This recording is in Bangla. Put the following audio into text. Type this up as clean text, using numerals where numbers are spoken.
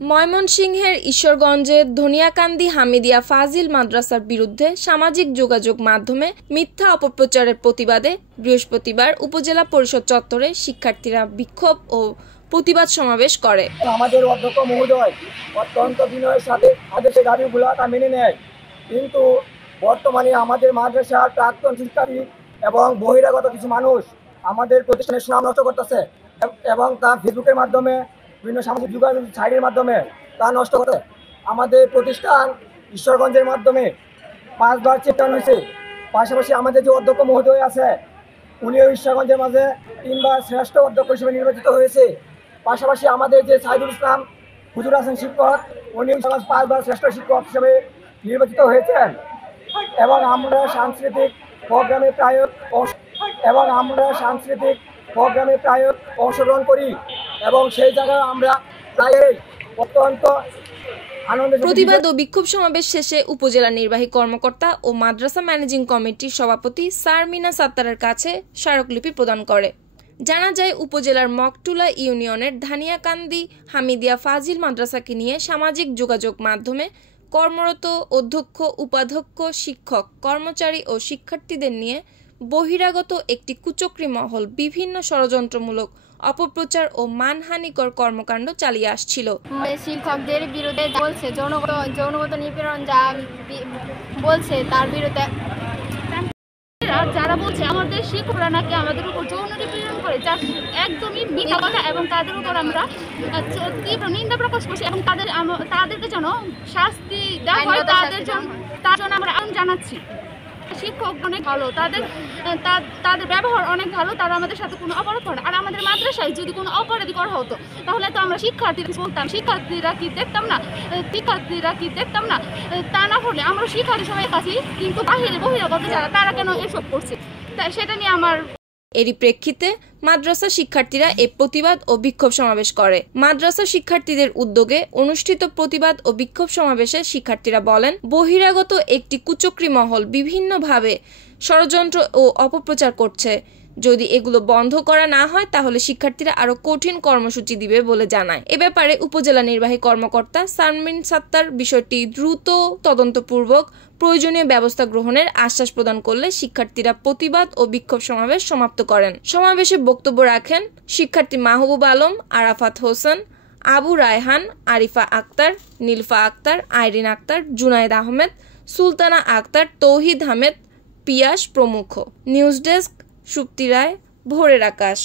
ময়মনসিংহের ঈশ্বরগঞ্জের ধনিয়াকান্দি হামিদিয়া ফাজিল মাদ্রাসার বিরুদ্ধে সামাজিক যোগাযোগ মাধ্যমে মিথ্যা অপপ্রচারের প্রতিবাদে বৃহস্পতিবার উপজেলা পরিষদ চত্বরে শিক্ষার্থীরা বিক্ষোভ ও প্রতিবাদ সমাবেশ করে। আমাদের অধ্যক্ষ মহোদয় অত্যন্ত বিনয়ের সাথে আদেশের দাবিগুলো মেনে নেয়, কিন্তু বর্তমানে আমাদের মাদ্রাসার প্রাক্তন শিক্ষার্থী এবং বহিরাগত কিছু মানুষ আমাদের প্রতিষ্ঠানের সুনাম নষ্ট করতেছে এবং তা ফেসবুকের মাধ্যমে বিভিন্ন সামাজিক যোগাযোগ সাইটের মাধ্যমে তা নষ্ট করে। আমাদের প্রতিষ্ঠান ঈশ্বরগঞ্জের মাধ্যমে 5 বার চেয়ারম্যান হয়েছে। পাশাপাশি আমাদের যে অধ্যক্ষ মহোদয় আছে উনিও ঈশ্বরগঞ্জের মাঝে 3 বার শ্রেষ্ঠ অধ্যক্ষ হিসেবে নির্বাচিত হয়েছে। পাশাপাশি আমাদের যে সাইদুল ইসলাম হুজুর আছেন শিক্ষক, উনি 5 বার শ্রেষ্ঠ শিক্ষক হিসেবে নির্বাচিত হয়েছেন। এবং আমরা সাংস্কৃতিক প্রোগ্রামে প্রায় অংশগ্রহণ করি এবং সেই জায়গায় আমরা প্রায়ই অত্যন্ত আনন্দের। প্রতিবাদ ও বিক্ষোভ সমাবেশ শেষে উপজেলা নির্বাহী কর্মকর্তা ও মাদ্রাসা ম্যানেজিং কমিটির সভাপতি সারমিনা সাত্তারের কাছে স্মারকলিপি প্রদান করে। জানা যায়, উপজেলার মকটুলা ইউনিয়নের ধানিয়াকান্দি হামিদিয়া ফাজিল মাদ্রাসাকে নিয়ে সামাজিক যোগাযোগ মাধ্যমে কর্মরত অধ্যক্ষ, উপাধ্যক্ষ, শিক্ষক, কর্মচারী ও শিক্ষার্থীদের নিয়ে বহিরাগত একটি কুচক্রী মহল বিভিন্ন ষড়যন্ত্রমূলক অপপ্রচার ও মানহানিকর কর্মকাণ্ড চালিয়ে আসছিল। শিক্ষকদের বিরুদ্ধে বলছে যৌনগত নিপীড়ন যা বলছে তার বিরুদ্ধে যারা বলছে আমাদের শিক্ষকরা নাকি আমাদের উপর যৌন নিপীড়ন করে, যা একদমই মিথ্যা কথা এবং তাদের উপর আমরা তীব্র নিন্দা প্রকাশ করছি এবং তাদেরকে যেন শাস্তি দেওয়া হয় তার জন্য আমরা আইন জানাচ্ছি। শিক্ষক অনেক ভালো, তাদের ব্যবহার অনেক ভালো, তারা আমাদের সাথে কোনো অপরাধ করে। আর আমাদের মাদ্রাসায় যদি কোনো অপরাধী করা হতো তাহলে তো আমরা শিক্ষার্থীরা বলতাম, শিক্ষার্থীরা কি দেখতাম না। তা না হলে আমরা শিক্ষার্থী সবাই কাছে, কিন্তু বহিরাগত যারা তারা কেন এসব করছে, তাই সেটা নিয়ে আমার। এরই প্রেক্ষিতে মাদ্রাসা শিক্ষার্থীরা এ প্রতিবাদ ও বিক্ষোভ সমাবেশ করে। মাদ্রাসা শিক্ষার্থীদের উদ্যোগে অনুষ্ঠিত প্রতিবাদ ও বিক্ষোভ সমাবেশে শিক্ষার্থীরা বলেন, বহিরাগত একটি কুচক্রী মহল বিভিন্নভাবে ষড়যন্ত্র ও অপপ্রচার করছে। যদি এগুলো বন্ধ করা না হয় তাহলে শিক্ষার্থীরা আরো কঠিন কর্মসূচি দিবে বলে জানায়। এ ব্যাপারে উপজেলা নির্বাহী কর্মকর্তা সারমিন সাত্তার বিষয়টি দ্রুত তদন্তপূর্বক প্রয়োজনীয় ব্যবস্থা গ্রহণের আশ্বাস প্রদান করলে শিক্ষার্থীরা প্রতিবাদ ও বিক্ষোভ সমাবেশ সমাপ্ত করেন। সমাবেশে বক্তব্য রাখেন শিক্ষার্থী মাহবুব আলম, আরাফাত হোসেন, আবু রায়হান, আরিফা আক্তার, নীলফা আক্তার, আইরিন আক্তার, জুনায়েদ আহমেদ, সুলতানা আক্তার, তৌহিদ আহমেদ, পিয়াস প্রমুখ। নিউজ ডেস্ক, সুপ্তি রায়, ভোরের আকাশ।